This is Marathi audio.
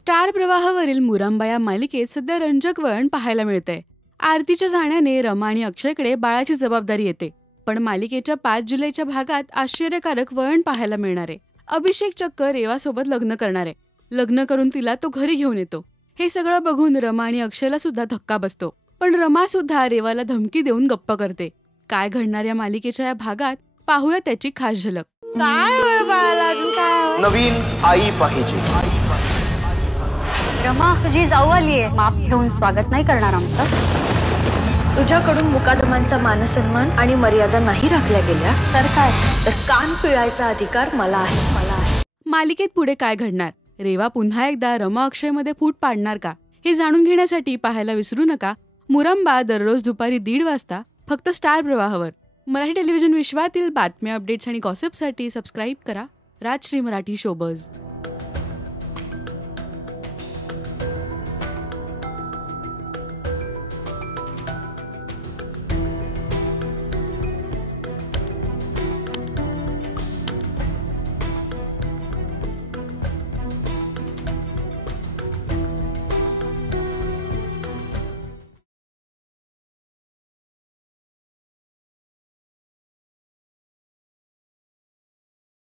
स्टार प्रवाहावरील मुरंबा या मालिकेत सध्या रंजक वळण पाहायला मिळतंय. आरतीच्या जाण्याने रमा आणि अक्षयकडे बाळाची जबाबदारी येते. पण मालिकेच्या 5 जुलैच्या भागात आश्चर्यकारक वळण पाहायला मिळणार आहे. अभिषेक चक्क रेवासोबत लग्न करणार आहे. लग्न करून तिला तो घरी घेऊन येतो. हे सगळं बघून रमा आणि अक्षयला सुद्धा धक्का बसतो. पण रमा सुद्धा रेवाला धमकी देऊन गप्प करते. काय घडणार या मालिकेच्या या भागात पाहूया त्याची खास झलक. नवीन आई पाहिजे. रमा, तुझी जाऊ आलीये. माप घेऊन स्वागत नाही करणार आमचं? तुझ्याकडून मुकादमांचा मानसन्मान आणि मर्यादा नाही राखल्या गेल्या तर काय? तर कान पिळायचा अधिकार मला आहे. मालिकेत पुढे काय घडणार? रेवा पुन्हा एकदा रमा अक्षयमध्ये फूट पाडणार का? हे जाणून घेण्यासाठी पाहायला विसरू नका मुरंबा दररोज दुपारी 1:30 वाजता फक्त स्टार प्रवाहावर. मराठी टेलिव्हिजन विश्वातील बातम्या, अपडेट्स आणि गॉसिपसाठी सबस्क्राईब करा राजश्री मराठी शोबज.